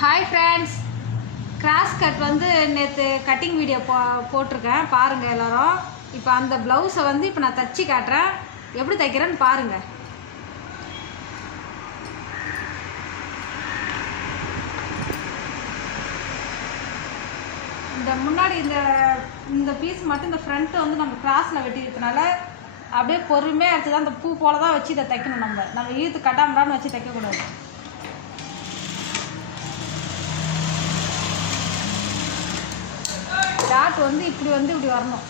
Hi friends, cross cut வந்து நேற்று cutting video போட்டிருக்கேன் பாருங்கள் எல்லோரும். இப்போ அந்த ப்ளவுஸை வந்து இப்போ நான் தச்சு காட்டுறேன், எப்படி தைக்கிறேன்னு பாருங்கள். இந்த முன்னாடி இந்த பீஸ் மட்டும் இந்த ஃப்ரண்ட்டு வந்து நம்ம கிராஸில் வெட்டிக்கிறதுனால அப்படியே பொறுமையாக எடுத்து தான் அந்த பூ போல தான் வச்சு இதை தைக்கணும். நம்ம இழுத்து கட்டாமடான்னு வச்சு தைக்கக்கூடாது. டாட் வந்து இப்படி வரணும்.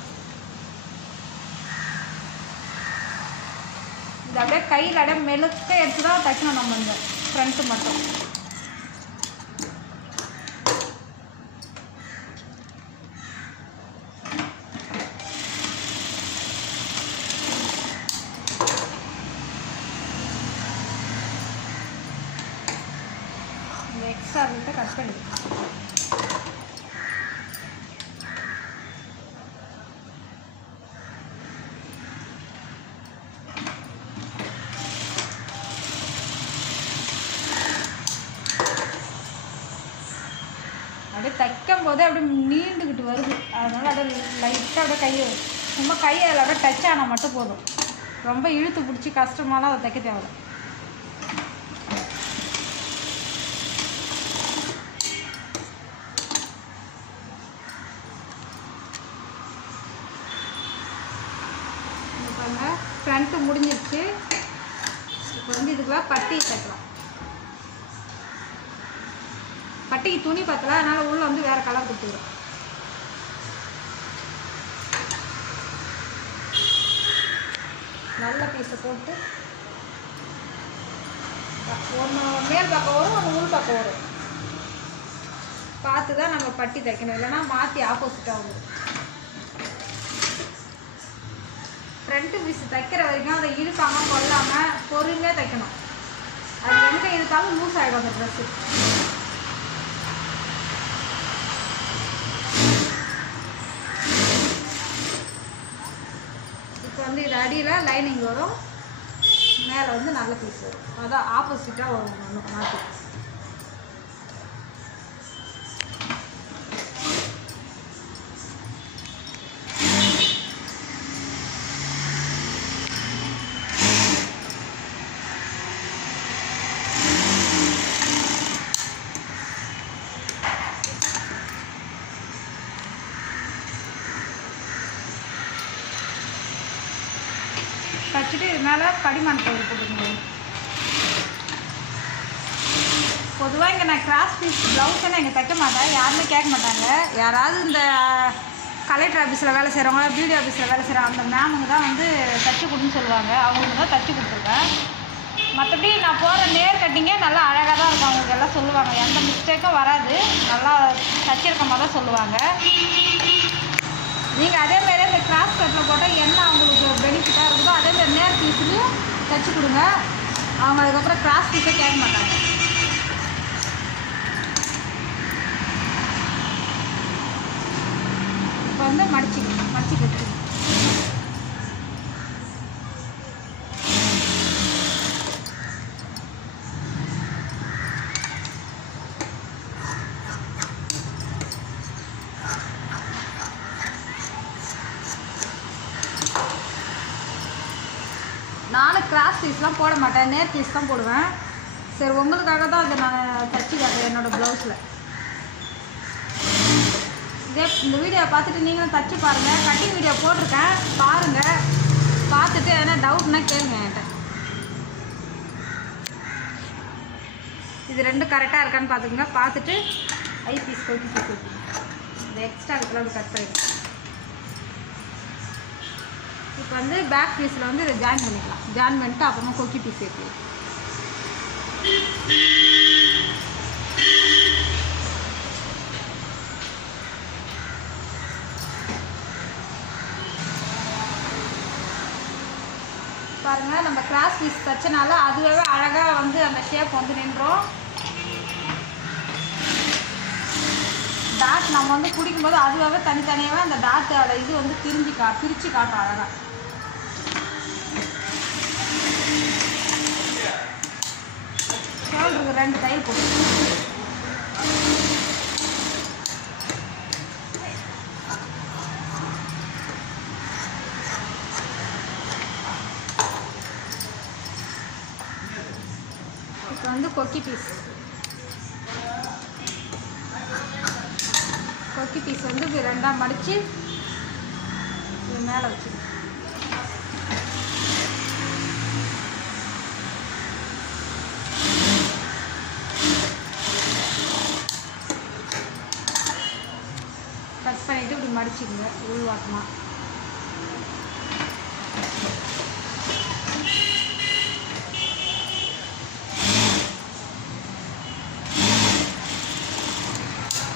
இது அப்படியே கையில் அப்படியே மெலுக்க எடுத்து தான் தைக்கணும் நம்ம இந்த ஃப்ரண்ட்டு மட்டும். இந்த எக்ஸ்ட்ரா விட்டு கட் பண்ணிடுவோம். அப்படியே தைக்கும் போதே அப்படியே நீண்டுக்கிட்டு வருது, அதனால் அப்படியே லைட்டாக அப்படியே சும்மா கையை அதில் அப்படியே டச் ஆனால் மட்டும் போதும். ரொம்ப இழுத்து பிடிச்சி கஷ்டமாலாம் அதை தைக்க தேவை. இப்போ ஃப்ரண்ட்டு முடிஞ்சிருச்சு. இப்போ வந்து இதுக்கெல்லாம் பட்டி தைக்கலாம். பட்டிக்கு துணி பத்தல, அதனால் உள்ள வந்து வேறு கலர் கொடுத்துக்கிறோம். நல்ல பீஸை போட்டு ஒன்று மேல் பக்கம் வரும், ஒன்று உள் பக்கம் வரும். பார்த்து தான் நம்ம பட்டி தைக்கணும், இல்லைன்னா மாற்றி ஆப்போசிட்டாக வரும். ஃப்ரண்ட்டு பீஸ் தைக்கிற வரைக்கும் அதை இழுக்காமல் கொள்ளாமல் பொறுமையாக தைக்கணும். அது எங்கே இழுக்காமல் லூஸ் ஆகிடும் அந்த ட்ரெஸ்ஸு. வந்து இது அடியில் லைனிங் வரும், மேலே வந்து நல்ல பீஸ் வரும். அதான் ஆப்போசிட்டாக வரும் ஒன்று மாற்றி. தச்சுட்டு இது மேலே படிமான பயிர் போட்டுக்கணும். பொதுவாக இங்கே நான் கிராஸ் பீஸ் ப்ளவுஸ்ன்னு இங்கே தைக்க மாட்டேன், யாருமே கேட்க மாட்டாங்க. யாராவது இந்த கலெக்டர் ஆஃபீஸில் வேலை செய்கிறவங்க, பியூட்டி ஆஃபீஸில் வேலை செய்கிறவங்க, அந்த மேமுங்க தான் வந்து தச்சு கொடுன்னு சொல்லுவாங்க. அவங்களுக்கு தான் தச்சு கொடுத்துருக்கேன். மற்றபடி நான் போகிற நேர் கட்டிங்கே நல்லா அழகாக தான் இருக்கும். அவங்களுக்கு எல்லாம் சொல்லுவாங்க, எந்த மிஸ்டேக்கும் வராது, நல்லா தச்சிருக்க மாதிரி தான் சொல்லுவாங்க. நீங்கள் அதேமாரி இந்த கிராஸ் கட்டில் போட்டால் என்ன அவங்களுக்கு பெனிஃபிட்டாக இருக்குதோ அதேமாதிரி நேர் பீஸ்லையும் தைச்சி கொடுங்க. அவங்க அதுக்கப்புறம் கிராஸ் பீஸை கேட்க மாட்டாங்க. இப்போ வந்து மடிச்சு கட்டுங்க. நானும் கிராஸ் பீஸ்லாம் போட மாட்டேன், நேர் பீஸ் தான் போடுவேன். சரி, உங்களுக்காக தான் அதை நான் தச்சு காட்டுறேன் என்னோடய ப்ளவுஸில். இந்த வீடியோவை பார்த்துட்டு நீங்களும் தச்சு பாருங்கள். கட்டிங் வீடியோ போட்டிருக்கேன், பாருங்கள். பார்த்துட்டு எதனா டவுட்னா கேளுங்க என்கிட்ட. இது ரெண்டும் கரெக்டாக இருக்கான்னு பார்த்துக்குங்க. பார்த்துட்டு ஐ பீஸ் கொக்கி இந்த எக்ஸ்ட்ரா இருக்கிற அப்படி கட் பண்ணிடுங்க. இப்போ வந்து பேக் பீஸில் வந்து இதை ஜாயின் பண்ணிக்கலாம். ஜாயின் பண்ணிட்டு அப்புறமா கொக்கி பீஸ் ஏற்றலாம். பாருங்கள், நம்ம கிராஸ் பீஸ் தைச்சனால அதுவே அழகாக வந்து அந்த ஷேப் வந்து நின்றோம். டாட் நம்ம வந்து பிடிக்கும்போது அதுவாகவே தனித்தனியாகவே அந்த டாட்டோட இது வந்து பிரித்து காட்டும் அழகாக. ஷோல்டருக்கு 2 தையல் போட்டு கொக்கி பீஸ். கொக்கி பீஸ் வந்து இப்படி ரெண்டாக மடித்து இது மேலே வச்சு கட் பண்ணிவிட்டு இப்படி மடிச்சுக்குங்க உள்வாட்டமாக.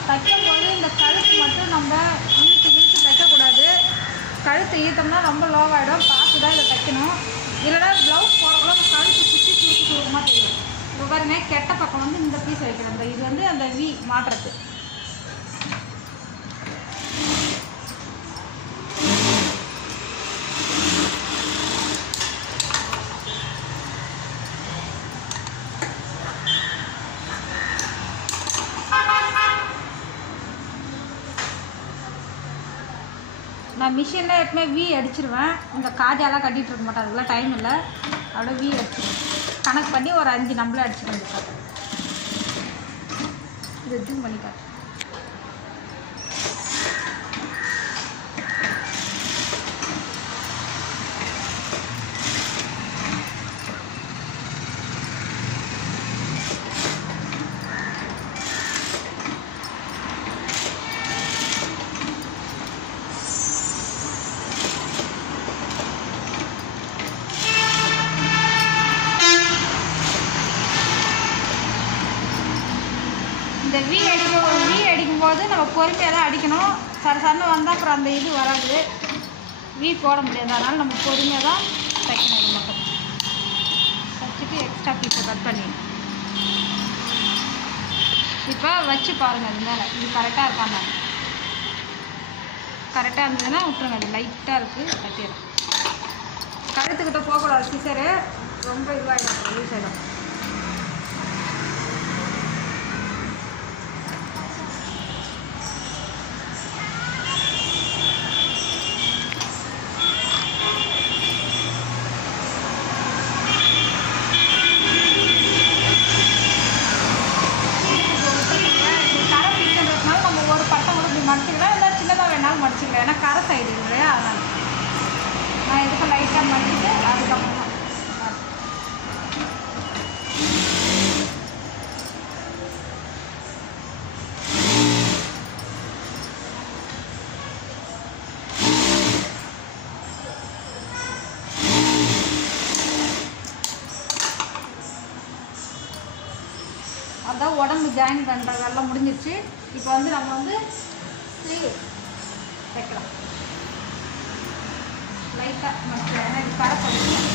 தைக்கும்போது இந்த கழுத்து மட்டும் நம்ம இழுத்து தைக்கக்கூடாது. கழுத்து ஈத்தோம்னா ரொம்ப லோவாகிடும். பார்த்து தான் இதை தைக்கணும். இல்லைனா ப்ளவுஸ் போடக்குள்ள கழுத்து சுற்றி சுருக்கமாக தெரியும். இப்போ பாருங்க, கெட்ட பக்கம் வந்து இந்த பீஸ் வைக்கிறேன். இந்த இது வந்து அந்த வி மாட்டுறது. நான் மிஷினில் எப்பவுமே வி அடிச்சிடுவேன். இந்த காஜாலாம் கட்டிகிட்டு இருக்க மாட்டேன், அதுக்கெல்லாம் டைம் இல்லை. அப்படியே வி அடிச்சிடுவேன். கணக்கு பண்ணி ஒரு 5 நம்மளே அடிச்சுட்டு வந்துருக்கேன். இது ஜூம் பண்ணிக்காது. இந்த வி அடிக்கும்போது நம்ம பொறுமையாக தான் அடிக்கணும். சன்னு வந்தால் அப்புறம் அந்த இது வராது, வி போட முடியாது. அதனால் நம்ம பொறுமையாக தான் தைக்கணும். இது மட்டும் தைச்சிட்டு எக்ஸ்ட்ரா பீஸை கட் பண்ணிடணும். இப்போ வச்சு பாருங்கள், இது மேலே இது கரெக்டாக இருக்காங்க. கரெக்டாக இருந்ததுன்னா விட்டுருங்க. அது லைட்டாக இருக்குது, கட்டிடும். கழுத்துக்கிட்ட போகக்கூடாது. சிசரு ரொம்ப இதுவாகிடும், லூஸ் ஆகிடும். மடிச்சிக்கலாம், இல்லை சின்னதாக வேணாலும் மடிச்சிக்கலாம். ஏன்னா கரை சைடு இல்லையா, அதனால் நான் இதுக்கு லைட்டாக மடிச்சுட்டு அதுக்கப்புறமா அதான் உடம்பு ஜாயின் பண்ணுறதெல்லாம் முடிஞ்சிருச்சு. இப்போ வந்து நம்ம வந்து ஸ்லீவ் தைக்கலாம். லைட்டாக மடிக்கலாம், ஏன்னா இது கரை பண்ணிக்கலாம்.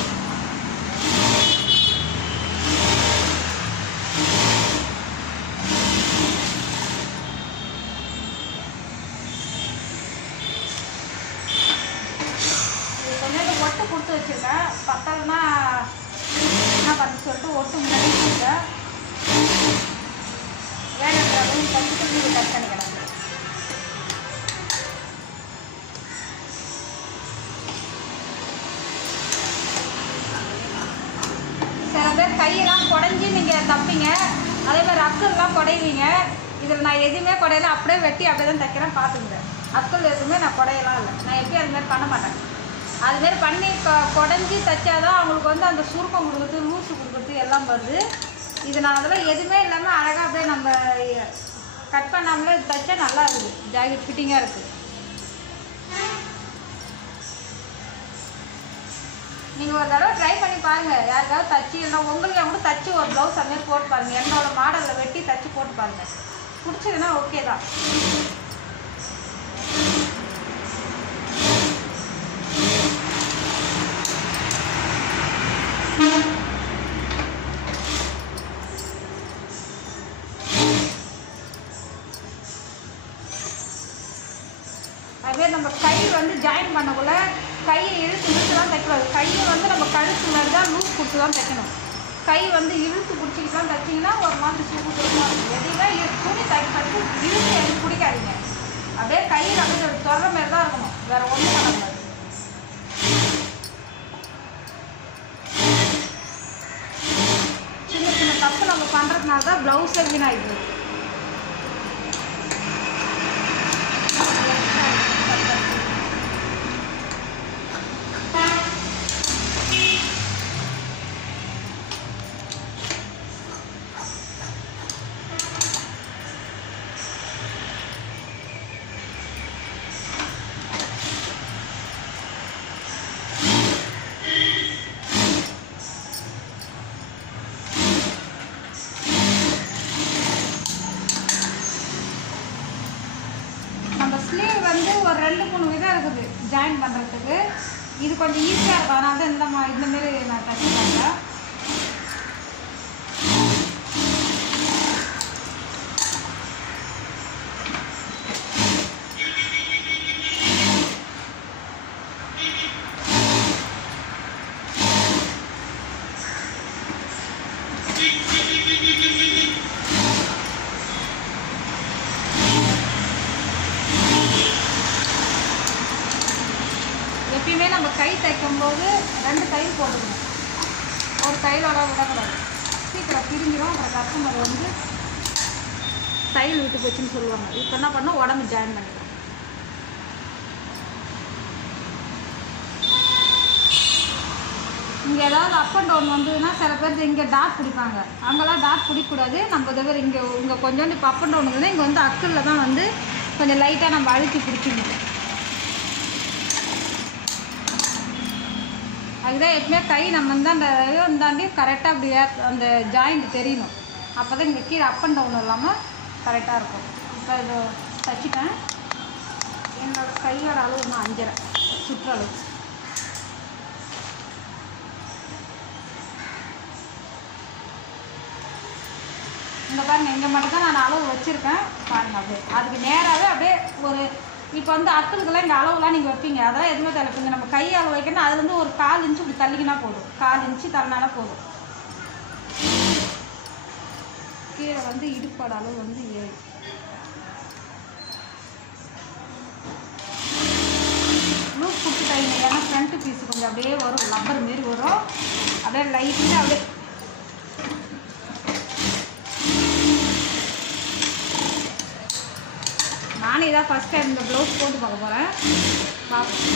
இது கொஞ்சம் ஒட்டு கொடுத்து வச்சுருக்கேன். பத்தலைன்னா என்ன பண்ணு சொல்லிட்டு ஒட்டு முன்னாடி வச்சுருக்கேன். வேணுன்ற அளவு பண்ணிட்டு வீடு கட் பண்ணிக்கலாம். சில பேர் கையெல்லாம் குடஞ்சி நீங்கள் தப்பீங்க, அதே மாதிரி அக்கல்லாம் குடைவீங்க. இதில் நான் எதுவுமே குடையில, அப்படியே வெட்டி அப்படியே தான் தைக்கிறேன். பார்த்துங்க, அக்கல் எதுவுமே நான் குடையெல்லாம் இல்லை. நான் எப்பயும் அதுமாதிரி பண்ண மாட்டேன். அதுமாரி பண்ணி குடஞ்சி தைச்சாதான் அவங்களுக்கு வந்து அந்த சுருக்கம் கொடுக்குறது, லூஸு கொடுக்குறது எல்லாம் வருது. இது நான் அதெல்லாம் எதுவுமே இல்லாமல் அழகாக அப்படியே நம்ம கட் பண்ணாமலே தைச்சா நல்லா இருக்குது. ஜாக்கெட் ஃபிட்டிங்காக இருக்குது. நீங்கள் ஒரு தடவை ட்ரை பண்ணி பாருங்கள். யாருக்காவது தைச்சி இல்லை உங்களுக்கு கூட தைச்சி ஒரு ப்ளவுஸ் அதுமாரி போட்டு பாருங்கள். என்னோட மாடலில் வெட்டி தைச்சி போட்டு பாருங்கள். பிடிச்சதுன்னா ஓகே தான். அதுமாரி நம்ம கை வந்து ஜாயின் பண்ணக்குள்ள கையை இழுத்து தான் தைக்கூடாது. கையை வந்து நம்ம கழுத்து மாதிரி தான் லூஸ் கொடுத்து தான் தைக்கணும். கை வந்து இழுத்து பிடிச்சிக்கிட்டு தான் தைச்சிங்கன்னா ஒரு மாதிரி சுருக்கமாக இருக்கும். எதையுமே துணி தைக்கிறது இழுத்து எனக்கு பிடிக்காதீங்க. அப்படியே கையில் அப்படியே தொடர மாதிரி தான் இருக்கணும், வேறு ஒன்றும் பண்ணக்கூடாது. சின்ன சின்ன தப்பு நம்ம ப்ளவுஸே வீணாகிடுது. நம்ம ஸ்லீவ் வந்து ஒரு 2-3 விதம் இருக்குது ஜாயின் பண்ணுறதுக்கு. இது கொஞ்சம் ஈஸியாக இருக்கும், அதனால தான் இந்தமாரி நான் தச்சு பண்ணுறேன். எப்பயுமே நம்ம கை தைக்கும்போது 2 தையல் போட்டுக்கணும், ஒரு தையலோட விடக்கூடாது. சீக்கிரம் பிரிஞ்சிடும். அப்புறம் கஸ்டமர் வந்து தையல் விட்டு போச்சுன்னு சொல்லுவாங்க. இப்போ என்ன பண்ணோம், உடம்பு ஜாயின் பண்ணிக்கலாம். இங்கே ஏதாவது அப் அண்ட் டவுன் வந்ததுன்னா சில பேர் இங்கே டாட் பிடிப்பாங்க, அங்கெல்லாம் டாட் பிடிக்கக்கூடாது. நம்ம தவிர இங்கே கொஞ்சோண்டு இப்போ அப் அண்ட் டவுன் வந்ததுன்னா இங்கே வந்து அக்கிளில் தான் வந்து கொஞ்சம் லைட்டாக நம்ம அழுத்தி பிடிக்கணும். அதுதான் எப்பவுமே கை நம்ம வந்து அந்த இருந்தாண்டி கரெக்டாக அப்படி அந்த ஜாயிண்ட் தெரியணும். அப்போ தான் இங்கே கீழே அப் அண்ட் டவுன் இல்லாமல் கரெக்டாக இருக்கும். இப்போ இது தச்சுட்டேன். என்னோடய கையோட அளவு நான் 5.5 சுற்றளவு. இந்த பாருங்கள், இங்கே மட்டும்தான் நான் அளவு வச்சுருக்கேன் பாருங்கள். அப்படியே அதுக்கு நேராகவே அப்படியே ஒரு இப்போ வந்து அக்களுக்கெல்லாம் இங்கே அளவுலாம் நீங்கள் வைப்பீங்க, அதெல்லாம் எதுவுமே தெரியப்பீங்க. நம்ம கை அளவு வைக்கணும், அதுலேருந்து ஒரு 1/4 இன்ச்சு இப்படி தள்ளிக்கினா போதும். 1/4 இன்ச்சு தள்ளினால போதும். கீழே வந்து இடுப்போட அளவு வந்து 7. லூஸ் கொடுத்துட்டாங்க, ஏன்னா ஃப்ரண்ட்டு பீஸு கொஞ்சம் அப்படியே வரும், லப்பர் மாரி வரும். அப்படியே லைட்டாக அப்படியே நானே இதான் ஃபஸ்ட் டைம் இந்த ப்ளவுஸ் போட்டு பார்க்க போகிறேன்.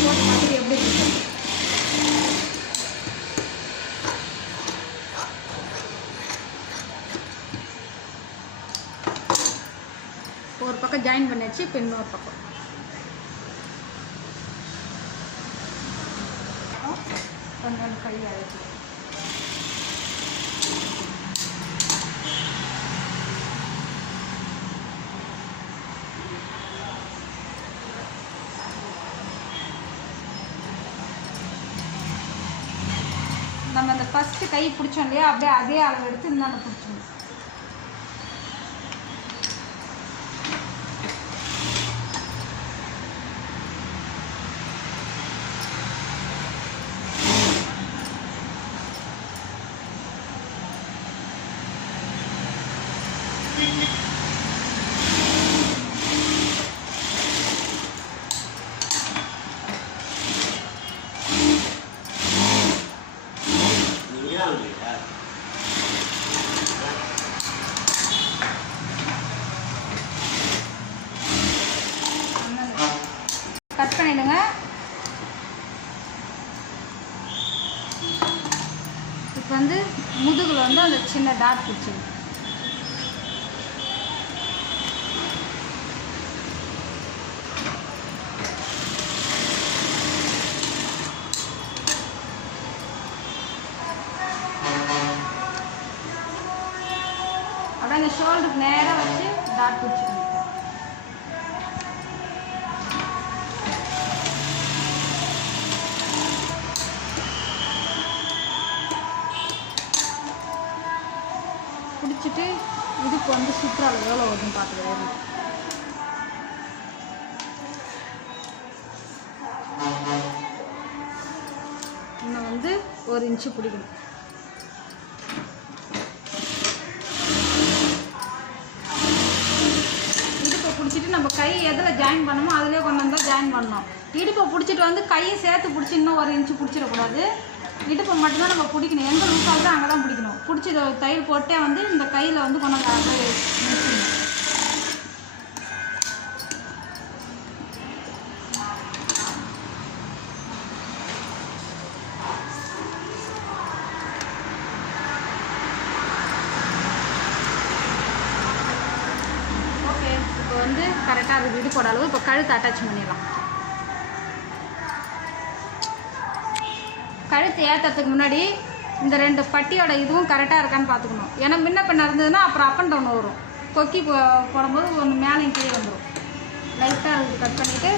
போட்டு பார்த்துட்டு எப்படி இருக்கு. ஒரு பக்கம் ஜாயின் பண்ணியாச்சு, இப்போ இன்னொரு பக்கம். கொஞ்சம் கை அழைச்சி நம்ம அந்த ஃபஸ்ட்டு கை பிடிச்சோம் இல்லையா, அப்படியே அதே அளவு எடுத்து இந்தாண்ட பிடிச்சோம். கட் பண்ணிடுங்க. இப்போ வந்து முதுகில் வந்து அந்த சின்ன டாட் பிடிச்சிடும். அப்படியே அந்த ஷோல்டருக்கு நேராக வச்சு டாட் பிடிச்சிடும். பிடிச்சிட்டு இதுக்கு வந்து சுற்றுலா எவ்வளோ வருதுன்னு பார்த்துக்கிறேன். இன்னும் வந்து 1 இன்ச்சு பிடிக்கணும். இடுப்பை பிடிச்சிட்டு நம்ம கை எதில் ஜாயின் பண்ணணுமோ அதிலே கொண்டு வந்தால் ஜாயின் பண்ணணும். இடுப்பை பிடிச்சிட்டு வந்து கையை சேர்த்து பிடிச்சி இன்னும் 1 இன்ச்சு பிடிச்சிடக்கூடாது. இடுப்பு மட்டும்தான் நம்ம பிடிக்கணும். எங்கே லூஸ் ஆகுதோ அங்கே தான் பிடிக்கணும். பிடிச்சி இதை தையல் போட்டே வந்து இந்த கையில் வந்து கொண்டு வந்து நிறுத்தணும். ஓகே, இப்போ வந்து கரெக்டாக அது இடுப்போட அளவு. இப்போ கழுத்து அட்டாச் பண்ணிடலாம். கழுத்து ஏற்றுறதுக்கு முன்னாடி இந்த 2 பட்டியோட இதுவும் கரெக்டாக இருக்கான்னு பார்த்துக்கணும். ஏன்னா முன்ன பின்ன இருந்ததுன்னா அப்புறம் அப் அண்ட் டவுன் வரும். கொக்கி போடும்போது ஒன்று மேலேயும் கீழே வந்துடும். லைட்டாக அது கட் பண்ணிவிட்டு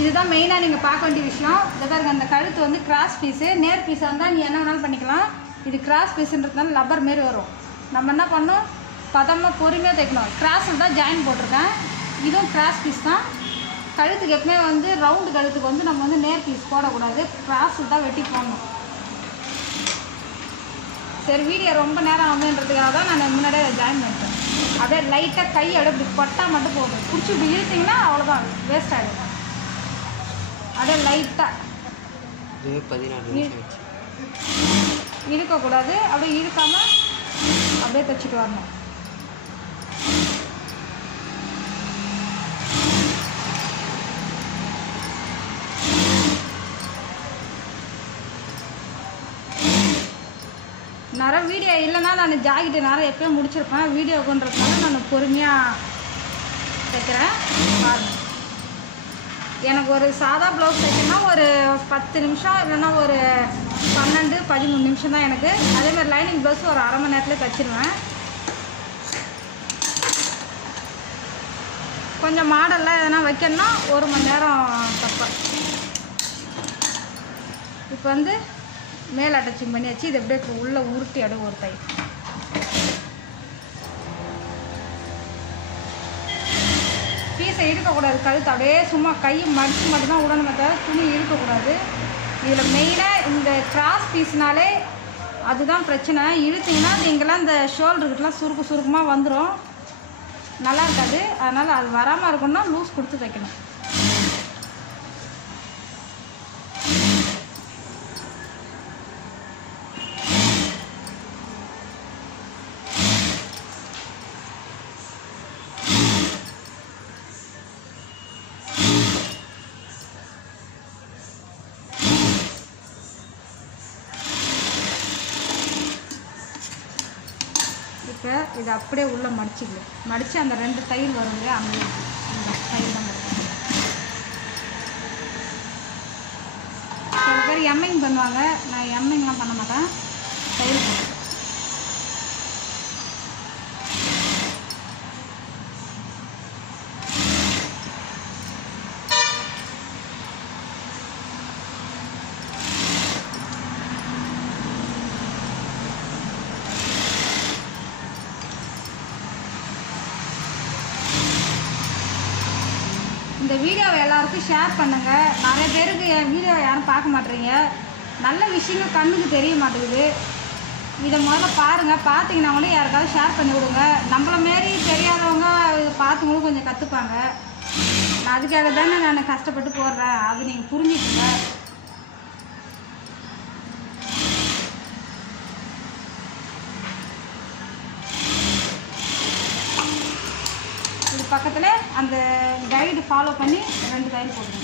இதுதான் மெயினாக நீங்கள் பார்க்க வேண்டிய விஷயம். இதாக அந்த கழுத்து வந்து கிராஸ் பீஸு. நேர் பீஸாக இருந்தால் நீ என்ன வேணாலும் பண்ணிக்கலாம். இது கிராஸ் பீஸுன்றதுனால லப்பர் மாரி வரும். நம்ம என்ன பண்ணணும், பதமாக பொறுமையாக தைக்கணும். கிராஸில் தான் ஜாயின் போட்டிருக்கேன். இதுவும் கிராஸ் பீஸ் தான். கழுத்துக்கு எப்பவுமே வந்து ரவுண்டு கழுத்துக்கு வந்து நம்ம வந்து நேர் பீஸ் போடக்கூடாது. கிராஸில் தான் வெட்டி போடணும். சரி, வீடியோ ரொம்ப நேரம் ஆகுதுன்றதுக்காக தான் நான் முன்னாடியே ஜாயின் பண்ணிட்டேன். அப்படியே லைட்டாக கை அப்படி பட்டா மட்டும் போகும். பிடிச்சி இப்படி இழுத்திங்கன்னா அவ்வளோதான், வேஸ்ட் ஆகிடும். அப்படியே லைட்டாக இழுக்கக்கூடாது. அப்படியே இழுக்காமல் அப்படியே தைச்சிட்டு வரணும். நிறைய வீடியோ இல்லைன்னா நான் ஜாக்கெட்டு நிறைய எப்போயும் முடிச்சிருப்பேன். வீடியோக்குன்றதுனால நான் பொறுமையாக தைக்கிறேன். பாருங்கள், எனக்கு ஒரு சாதா ப்ளவுஸ் தைக்கணும்னா ஒரு 10 நிமிஷம் இல்லைன்னா ஒரு 12-13 நிமிஷம் தான் எனக்கு. அதேமாதிரி லைனிங் ப்ளவுஸ் ஒரு அரை மணி நேரத்தில் தைச்சிடுவேன். கொஞ்சம் மாடல்லாம் எதனா வைக்கணும்னா 1 மணி நேரம் தைப்பேன். இப்போ வந்து மேல் அட்டாச்சிங் பண்ணியாச்சு. இது எப்படியே உள்ளே உருட்டி அடுவு ஒரு தையல். பீஸை இழுக்கக்கூடாது. கழுத்து அப்படியே சும்மா கை மடித்து மட்டும்தான் விடணுமே தவிர துணி இழுக்கக்கூடாது. இதில் மெயினாக இந்த கிராஸ் பீஸ்னாலே அதுதான் பிரச்சனை. இழுத்திங்கன்னா நீங்களாம் இந்த ஷோல்டருக்கிட்டலாம் சுருக்கமாக வந்துடும், நல்லா இருக்காது. அதனால் அது வராமல் இருக்கணும்னா லூஸ் கொடுத்து தைக்கணும். இப்போ இதை அப்படியே உள்ளே மடிச்சிக்கலாம். மடித்து அந்த 2 தையல் வரும் இல்லையா, அந்த தையல் தான் மடிச்சிக்கலாம். சில பேர் எம்மிங் பண்ணுவாங்க. நான் எம்மிங்லாம் பண்ண மாட்டேன், தையல் போட்டு. இந்த வீடியோவை எல்லாருக்கும் ஷேர் பண்ணுங்கள். நிறைய பேருக்கு என் வீடியோவை யாரும் பார்க்க மாட்டேறீங்க. நல்ல விஷயங்கள் கண்ணுக்கு தெரிய மாட்டேங்குது. இதை முதல்ல பாருங்கள். பார்த்தீங்கன்னாங்களும் யாருக்காவது ஷேர் பண்ணி விடுங்க. நம்மள மாரி தெரியாதவங்க இதை பார்த்துங்களும் கொஞ்சம் கற்றுப்பாங்க. நான் அதுக்காக தானே நான் கஷ்டப்பட்டு போடுறேன். அது நீங்கள் புரிஞ்சுக்கோங்க. இது பக்கத்தில் அந்த கைடு ஃபாலோ பண்ணி 2 தையல் போடுங்க.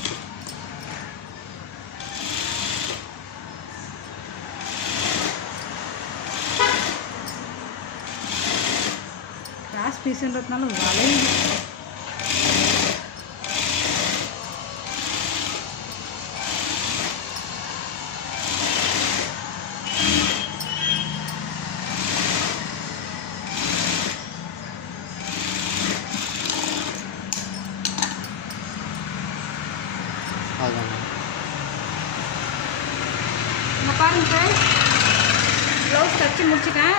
கிராஸ் பீஸுன்றதுனால வளையும். இங்கே பாருங்க ஃப்ரெண்ட்ஸ், ப்ளவுஸ் தைச்சி முடிச்சுட்டேன்.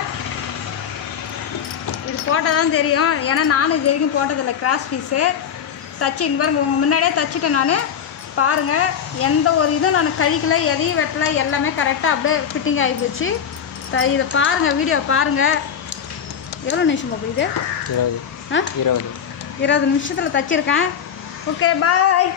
இது போட்டால் தான் தெரியும், ஏன்னா நானும் இது வரைக்கும் போட்டதில்லை. கிராஸ் பீஸு தைச்சி இங்கே பாருங்கள், உங்கள் முன்னாடியே தைச்சிட்டேன் நான். பாருங்கள், எந்த ஒரு இதுவும் நான் கழிக்கலை, எதையும் வெட்டலை, எல்லாமே கரெக்டாக அப்படியே ஃபிட்டிங் ஆகி போச்சு. இதை பாருங்கள், வீடியோ பாருங்கள். எவ்வளோ நிமிஷம் போகுது? 20 நிமிஷத்தில் தைச்சிருக்கேன். ஓகே, பாய்.